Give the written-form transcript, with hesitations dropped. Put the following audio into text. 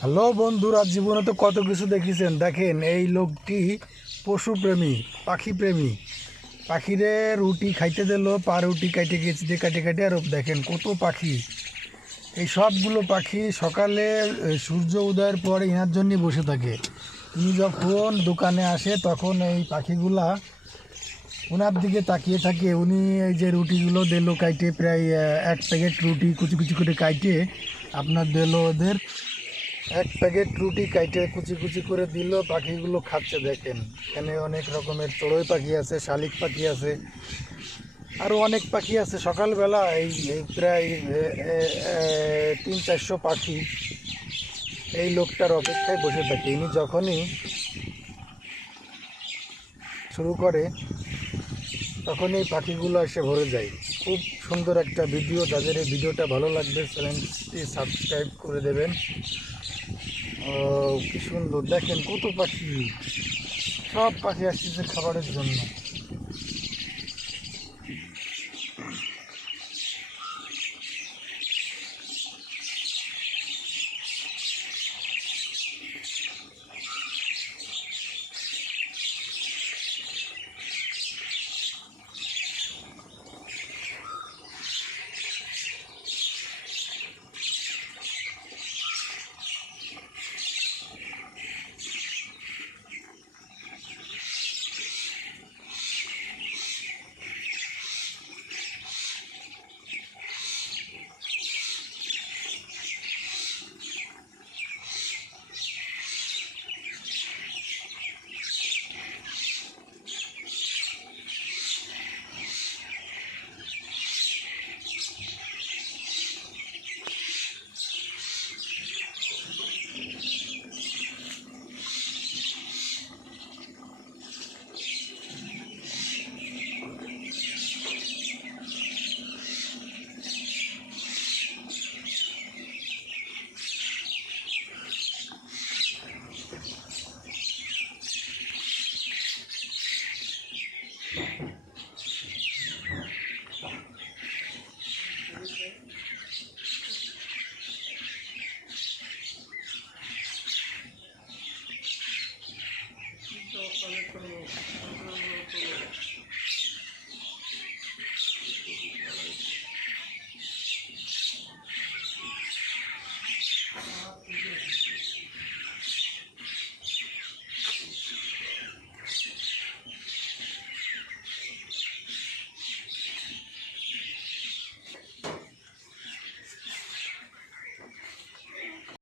Hello বন্ধুরা, জীবনে তো কত কিছু দেখেছেন। দেখেন, এই লোকটি পশুপ্রেমী, পাখিপ্রেমী। পাখিরে রুটি খাইতে দিল, রুটি কাটে গেছে দিয়ে কাটে কাটে। আর দেখেন কত পাখি, এই সবগুলো পাখি সকালে সূর্য উদয়ের পরে ইনার জন্য বসে থাকে। ইনি যখন দোকানে আসে তখন এই পাখিগুলা ওনার দিকে তাকিয়ে থাকে। উনি এই যে রুটিগুলো দিল কাইটে, প্রায় 1 প্যাকেট রুটি কুচি কুচি করে কাইটে আপনার দিল ওদের। 1 প্যাকেট রুটি কাইটে কুচি কুচি করে দিল, পাখিগুলো খাচ্ছে। দেখেন, এখানে অনেক রকমের চড়ুই পাখি আছে, শালিক পাখি আছে, আরও অনেক পাখি আছে। সকালবেলা এই প্রায় 300-400 পাখি এই লোকটার অপেক্ষায় বসে থাকে। ইনি যখনই শুরু করে তখন এই পাখিগুলো এসে ভরে যায়। খুব সুন্দর একটা ভিডিও। যাদের এই ভিডিওটা ভালো লাগবে চ্যানেলটি সাবস্ক্রাইব করে দেবেন। ও, কি সুন্দর! দেখেন কত পাখি, সব পাখি আসছে খাবারের জন্য।